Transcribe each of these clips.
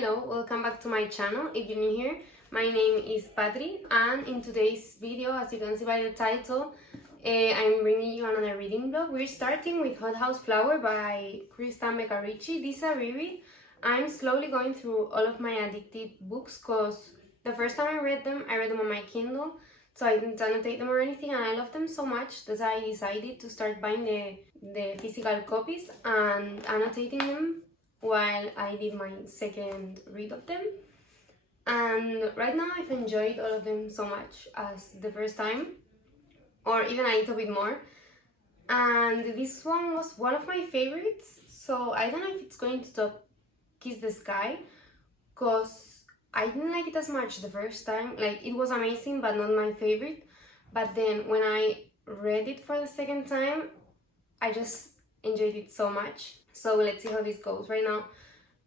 Hello, welcome back to my channel. If you're new here, my name is Patri, and in today's video, as you can see by the title, I'm bringing you another reading vlog. We're starting with Hothouse Flower by Krista Mekarichi. This is a reread. I'm slowly going through all of my addicted books because the first time I read them on my Kindle, so I didn't annotate them or anything, and I love them so much that I decided to start buying the physical copies and annotating them while I did my second read of them. And right now I've enjoyed all of them so much as the first time, or even a little bit more. And this one was one of my favorites, so I don't know if it's going to top Kiss the Sky, because I didn't like it as much the first time. Like, it was amazing but not my favorite. But then when I read it for the second time, I just enjoyed it so much. So let's see how this goes. Right now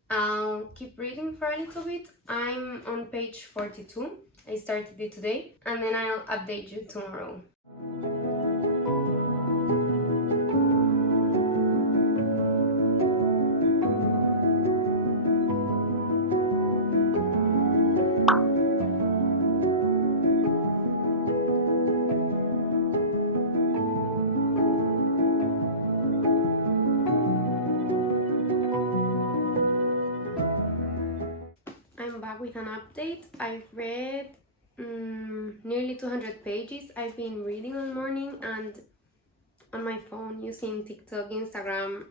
I'll keep reading for a little bit. I'm on page 42. I started it today, and then I'll update you tomorrow. I'm back with an update. I've read nearly 200 pages. I've been reading all morning and on my phone using TikTok, Instagram,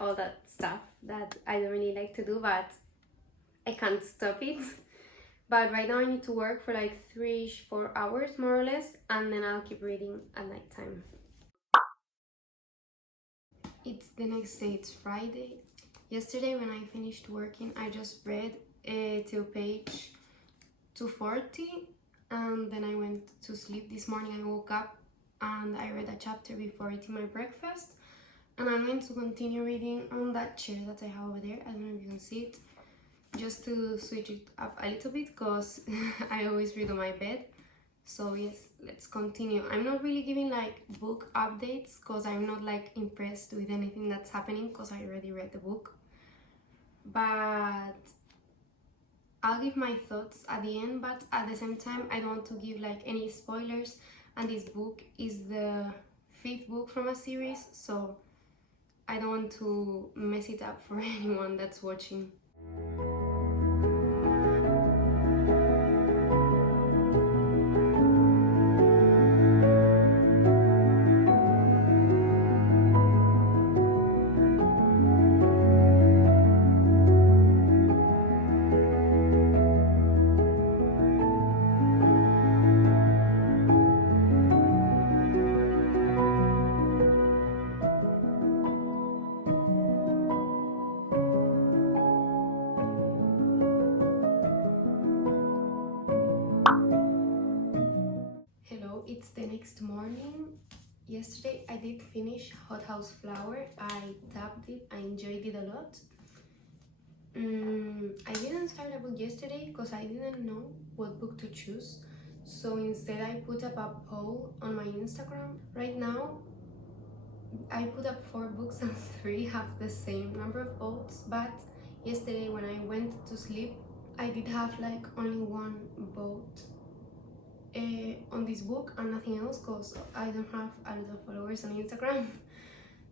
all that stuff that I don't really like to do, but I can't stop it. But right now I need to work for like 3-4 hours more or less, and then I'll keep reading at night time. It's the next day, it's Friday. Yesterday when I finished working, I just read till page 240, and then I went to sleep. This morning I woke up and I read a chapter before eating my breakfast, and I'm going to continue reading on that chair that I have over there. I don't know if you can see it, just to switch it up a little bit because I always read on my bed. So yes, let's continue. I'm not really giving like book updates because I'm not like impressed with anything that's happening because I already read the book, but I'll give my thoughts at the end. But at the same time, I don't want to give like any spoilers, and this book is the 5th book from a series, so I don't want to mess it up for anyone that's watching. It's the next morning. Yesterday I did finish Hothouse Flower. I tapped it, I enjoyed it a lot. I didn't start a book yesterday because I didn't know what book to choose, so instead I put up a poll on my Instagram. Right now I put up 4 books and 3 have the same number of votes, but yesterday when I went to sleep I did have like only 1 vote on this book and nothing else because I don't have a lot of followers on Instagram.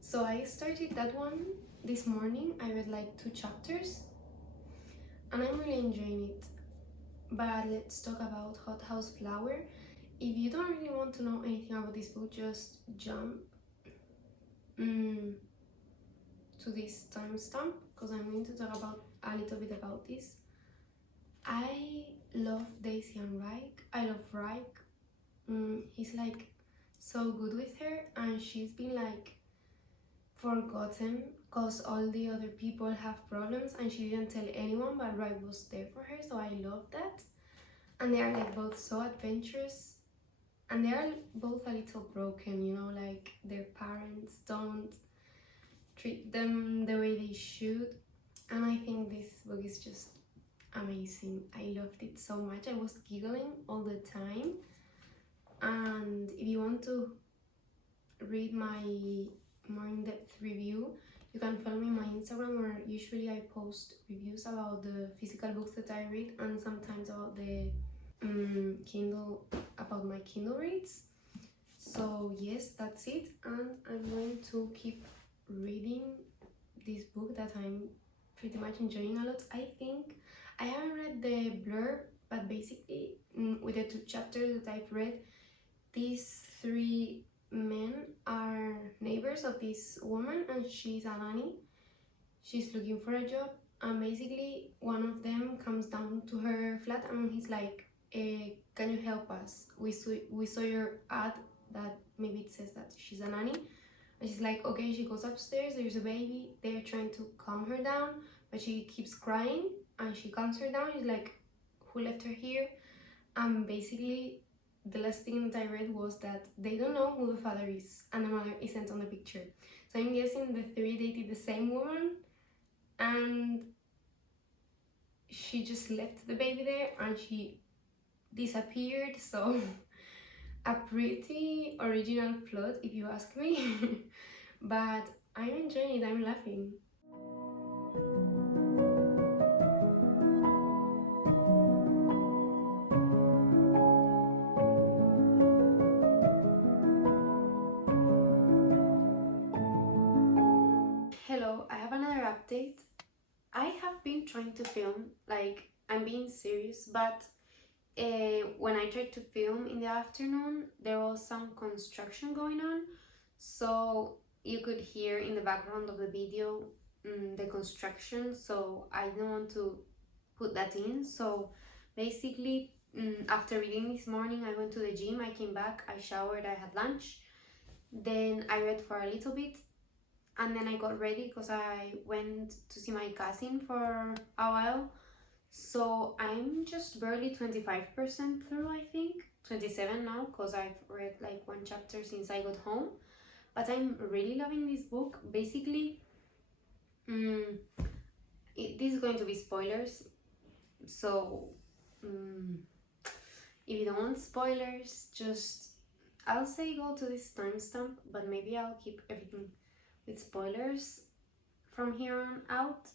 So I started that one this morning. I read like 2 chapters and I'm really enjoying it. But let's talk about Hothouse Flower. If you don't really want to know anything about this book, just jump to this timestamp because I'm going to talk about a little bit about this. I love Daisy and Ryke. I love Ryke. He's like so good with her, and she's been like forgotten because all the other people have problems and she didn't tell anyone, but Ryke was there for her, so I love that. And they are like both so adventurous, and they are both a little broken, you know, like their parents don't treat them the way they should. And I think this book is just amazing. I loved it so much. I was giggling all the time. And if you want to read my more in-depth review, You can follow me on my Instagram, where usually I post reviews about the physical books that I read, and sometimes about the Kindle, about my Kindle reads. So yes, that's it, and I'm going to keep reading this book that I'm pretty much enjoying a lot. I think I haven't read the blurb, but basically with the 2 chapters that I've read, these 3 men are neighbors of this woman, and she's a nanny. She's looking for a job, and basically one of them comes down to her flat and he's like, can you help us? We saw your ad that maybe it says that she's a nanny. And she's like, okay. She goes upstairs, there's a baby, they're trying to calm her down, but she keeps crying, and she calms her down. She's like, who left her here? And basically the last thing that I read was that they don't know who the father is, and the mother isn't on the picture. So I'm guessing the 3 dated the same woman, and she just left the baby there and she disappeared. So a pretty original plot, if you ask me. But I'm enjoying it, I'm laughing. Hello, I have another update. I have been trying to film, like, I'm being serious, but when I tried to film in the afternoon, there was some construction going on, so you could hear in the background of the video the construction, so I didn't want to put that in. So basically, after reading this morning, I went to the gym, I came back, I showered, I had lunch, then I read for a little bit, and then I got ready because I went to see my cousin for a while. So I'm just barely 25% through, I think 27 now, because I've read like 1 chapter since I got home. But I'm really loving this book. Basically, this is going to be spoilers, so if you don't want spoilers, just, I'll say go to this timestamp, but maybe I'll keep everything with spoilers from here on out.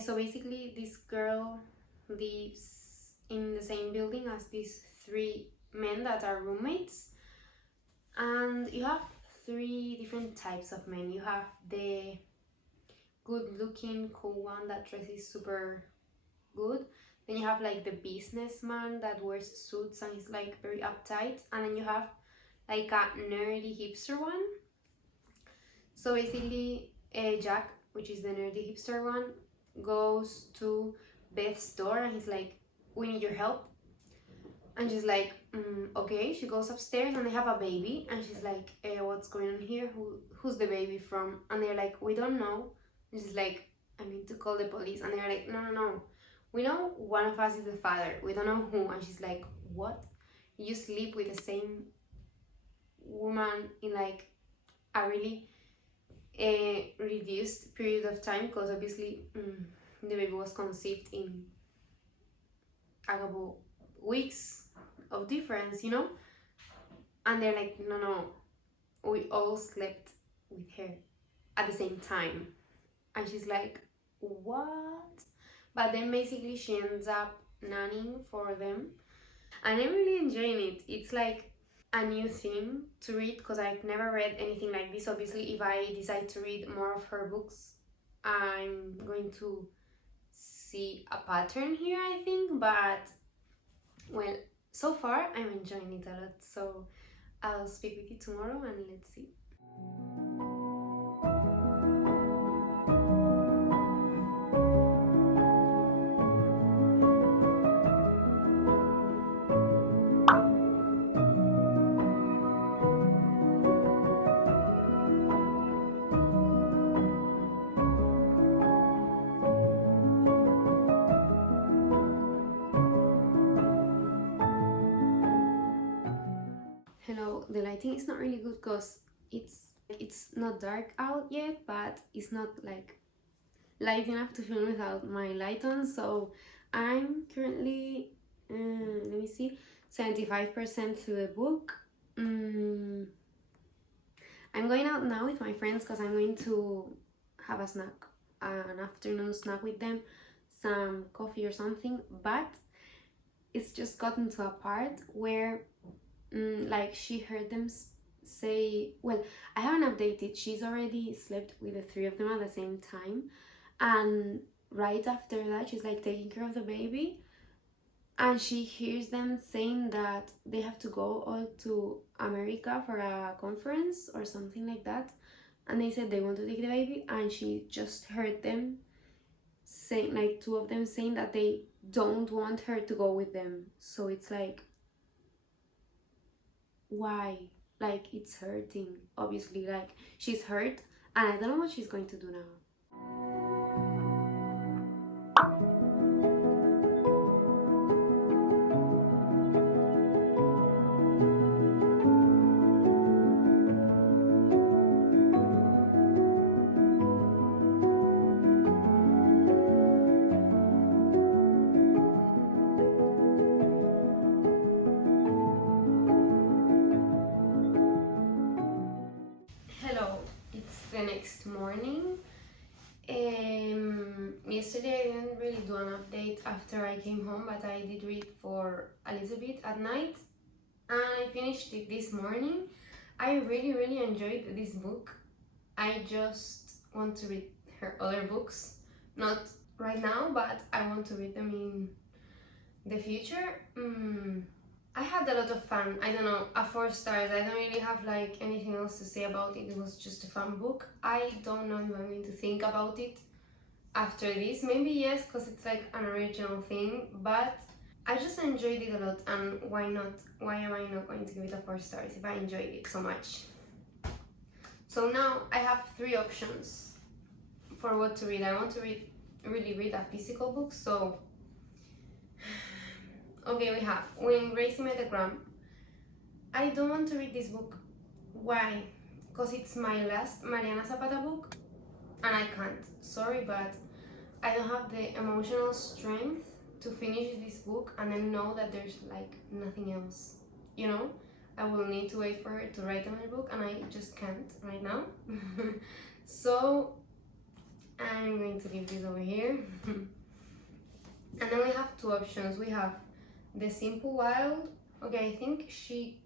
So basically, this girl lives in the same building as these 3 men that are roommates, and you have 3 different types of men. You have the good-looking, cool one that dresses super good. Then you have like the businessman that wears suits and is like very uptight, and then you have like a nerdy hipster one. So basically, Jack, which is the nerdy hipster one, goes to Beth's door and he's like, we need your help. And she's like, okay. She goes upstairs and they have a baby, and she's like, what's going on here? Who's the baby from? And they're like, we don't know. And she's like, I need to call the police. And they're like, no, we know one of us is the father, we don't know who. And she's like, what? You sleep with the same woman in like a really reduced period of time, because obviously the baby was conceived in a couple weeks of difference, you know? And they're like, no, we all slept with her at the same time. And she's like, what? But then basically she ends up nannying for them, and I'm really enjoying it. It's like a new thing to read, because I've never read anything like this. Obviously, if I decide to read more of her books, I'm going to see a pattern here, I think. But well, so far I'm enjoying it a lot, so I'll speak with you tomorrow and let's see. Hello, the lighting is not really good because it's not dark out yet, but it's not like light enough to film without my light on. So I'm currently let me see, 75% through the book. I'm I'm going out now with my friends because I'm going to have a snack, an afternoon snack with them, some coffee or something. But it's just gotten to a part where like she heard them say, well, I haven't updated, she's already slept with the three of them at the same time, and right after that she's like taking care of the baby, and she hears them saying that they have to go all to America for a conference or something like that, and they said they want to take the baby, and she just heard them saying, like two of them saying that they don't want her to go with them. So it's like, why? Like, it's hurting, obviously, like she's hurt, and I don't know what she's going to do now. Hello, it's the next morning. Yesterday I didn't really do an update after I came home, but I did read for a little bit at night, and I finished it this morning. I really enjoyed this book. I just want to read her other books, not right now, but I want to read them in the future. I had a lot of fun. I don't know, a 4 stars. I don't really have like anything else to say about it. It was just a fun book. I don't know if I'm going to think about it after this. Maybe yes, because it's like an original thing, but I just enjoyed it a lot, and why not? Why am I not going to give it a 4 stars if I enjoyed it so much? So now I have 3 options for what to read. I want to really read a physical book, so okay, we have When Gracie Met the Gram. I don't want to read this book. Why? Because it's my last Mariana Zapata book, and I can't. Sorry, but I don't have the emotional strength to finish this book and then know that there's like nothing else. You know? I will need to wait for her to write another book, and I just can't right now. So I'm going to leave this over here. And then we have 2 options. We have The Simple Wild. Okay, I think she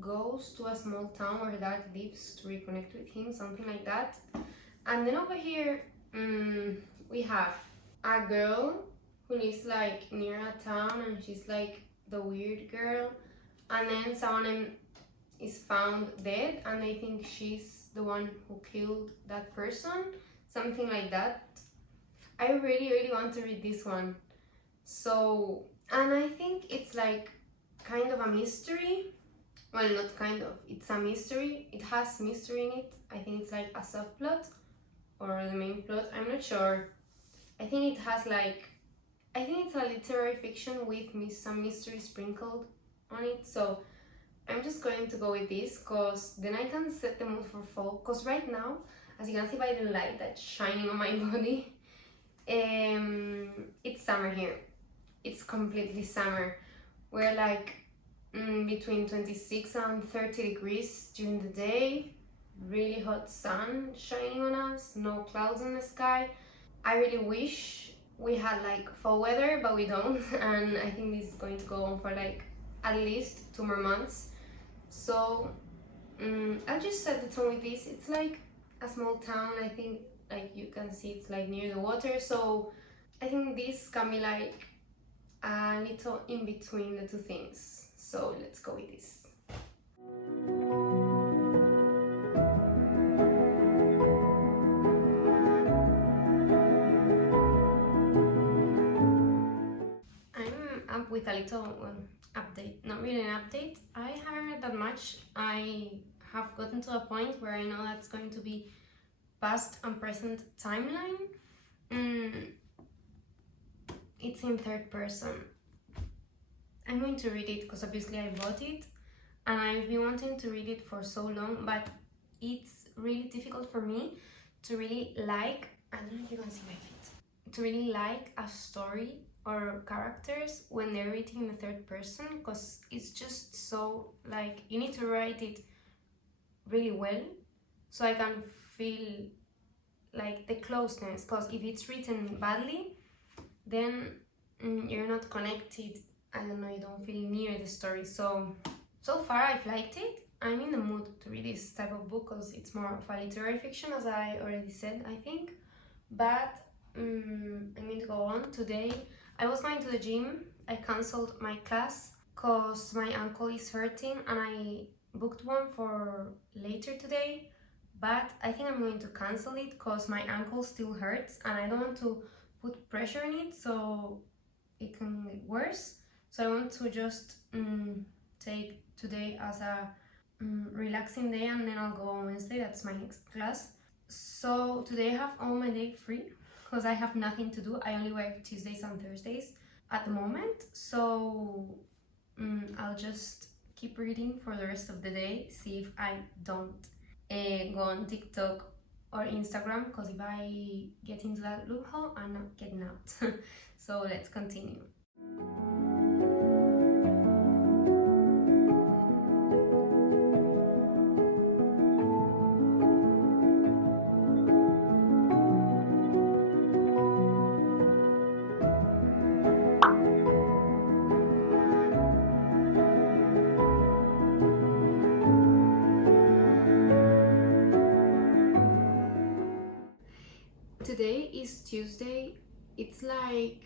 goes to a small town where her dad lives to reconnect with him, something like that. And then over here, we have a girl who lives like near a town, and she's like the weird girl. And then someone is found dead, and they think she's the one who killed that person, something like that. I really want to read this one. So, and I think it's like kind of a mystery. Well, not kind of, it's a mystery. It has mystery in it. I think it's like a subplot or the main plot. I'm not sure. I think it has like, I think it's a literary fiction with some mystery sprinkled on it. So I'm just going to go with this, because then I can set the mood for fall. Because right now, as you can see by the light that's shining on my body, it's summer here. It's completely summer. We're like between 26 and 30 degrees during the day, really hot sun shining on us, no clouds in the sky. I really wish we had like fall weather, but we don't, and I think this is going to go on for like at least 2 more months. So I'll just set the tone with this. It's like a small town. I think like you can see it's like near the water, so I think this can be like a little in between the 2 things. So let's go with this. I'm up with a little update, not really an update. I haven't read that much. I have gotten to a point where I know that's going to be past and present timeline. It's in 3rd person. I'm going to read it because obviously I bought it, and I've been wanting to read it for so long, but it's really difficult for me to really like, I don't know if you can see my feet, to really like a story or characters when they're written in the 3rd person, because it's just so like, you need to write it really well so I can feel like the closeness, because if it's written badly, then you're not connected. I don't know, you don't feel near the story. So far I've liked it. I'm in the mood to read this type of book because it's more of a literary fiction, as I already said, I think. But I'm going to go on. Today I was going to the gym. I cancelled my class because my ankle is hurting, and I booked one for later today, but I think I'm going to cancel it because my ankle still hurts and I don't want to put pressure on it so it can get worse. So I want to just take today as a relaxing day, and then I'll go on Wednesday. That's my next class. So today I have all my day free because I have nothing to do. I only work Tuesdays and Thursdays at the moment. So I'll just keep reading for the rest of the day, see if I don't go on TikTok or Instagram, because if I get into that loophole, I'm not getting out. So let's continue. Today is Tuesday. It's like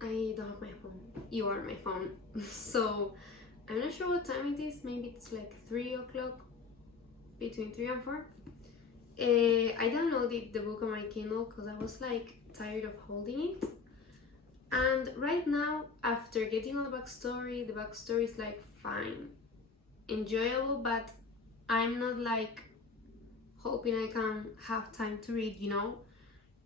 I don't have my phone. You are my phone. So I'm not sure what time it is. Maybe it's like 3 o'clock, between 3 and 4. I downloaded the book on my Kindle because I was like tired of holding it. And right now, after getting all the backstory is like fine, enjoyable, but I'm not like hoping I can have time to read, you know?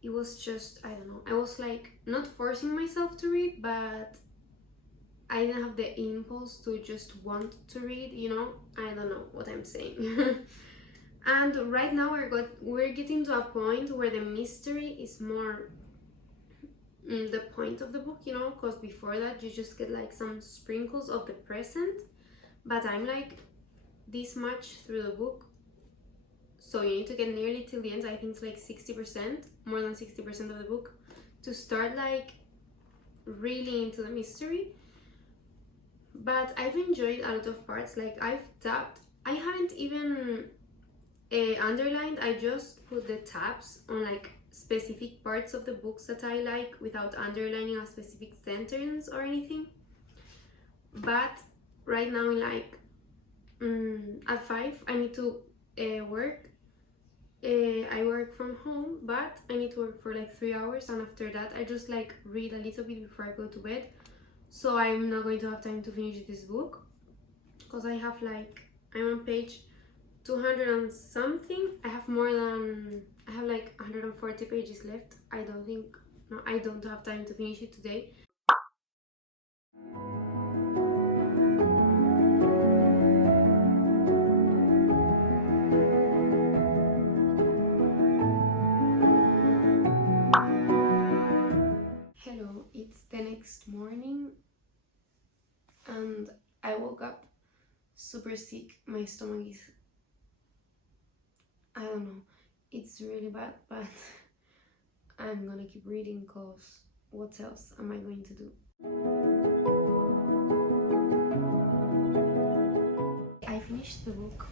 It was just, I don't know, I was like not forcing myself to read, but I didn't have the impulse to just want to read, you know? I don't know what I'm saying. And right now we're getting to a point where the mystery is more the point of the book, you know, because before that you just get like some sprinkles of the present, but I'm like this much through the book, so you need to get nearly till the end. I think it's like 60%, more than 60% of the book, to start like really into the mystery. But I've enjoyed a lot of parts. Like I've tapped, I haven't even underlined, I just put the tabs on like specific parts of the books that I like without underlining a specific sentence or anything. But right now, like at 5, I need to work. I work from home, but I need to work for like 3 hours, and after that I just like read a little bit before I go to bed. So I'm not going to have time to finish this book because I have like, I'm on page 200 and something. I have like 140 pages left. I don't have time to finish it today. Hello, it's the next morning and I woke up super sick. My stomach is, I don't know, it's really bad, but I'm gonna keep reading because what else am I going to do? I finished the book.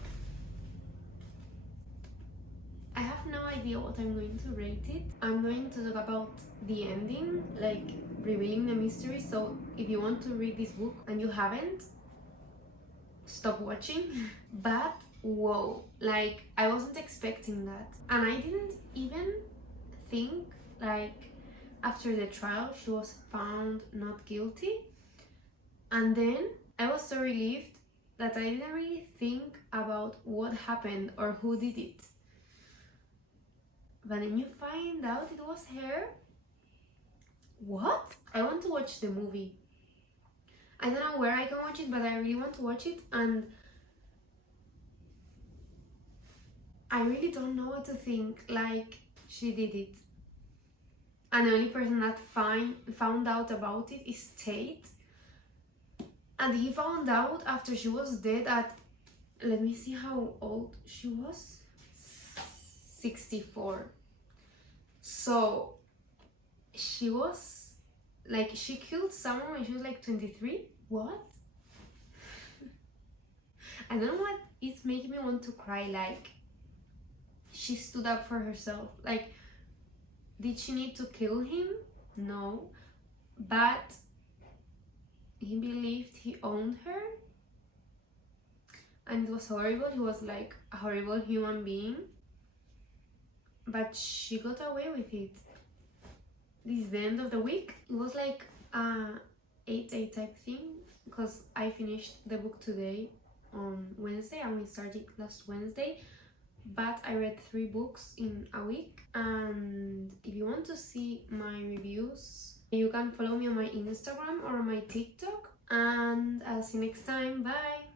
I have no idea what I'm going to rate it. I'm going to talk about the ending, like revealing the mystery. So if you want to read this book and you haven't, stop watching. But whoa, like I wasn't expecting that, and I didn't even think like after the trial she was found not guilty, and then I was so relieved that I didn't really think about what happened or who did it. But then you find out it was her. What? I want to watch the movie. I don't know where I can watch it, but I really want to watch it, and I really don't know what to think. Like, she did it. And the only person that found out about it is Tate. And he found out after she was dead at, let me see how old she was. 64. So she was like, she killed someone when she was like 23. What? I don't know what is making me want to cry. Like, she stood up for herself. Like, did she need to kill him? No, but he believed he owned her, and it was horrible. He was like a horrible human being, but she got away with it. This is the end of the week. It was like a 8-day type thing, because I finished the book today on Wednesday and we started last Wednesday, but I read 3 books in a week. And if you want to see my reviews, you can follow me on my Instagram or on my TikTok, and I'll see you next time. Bye.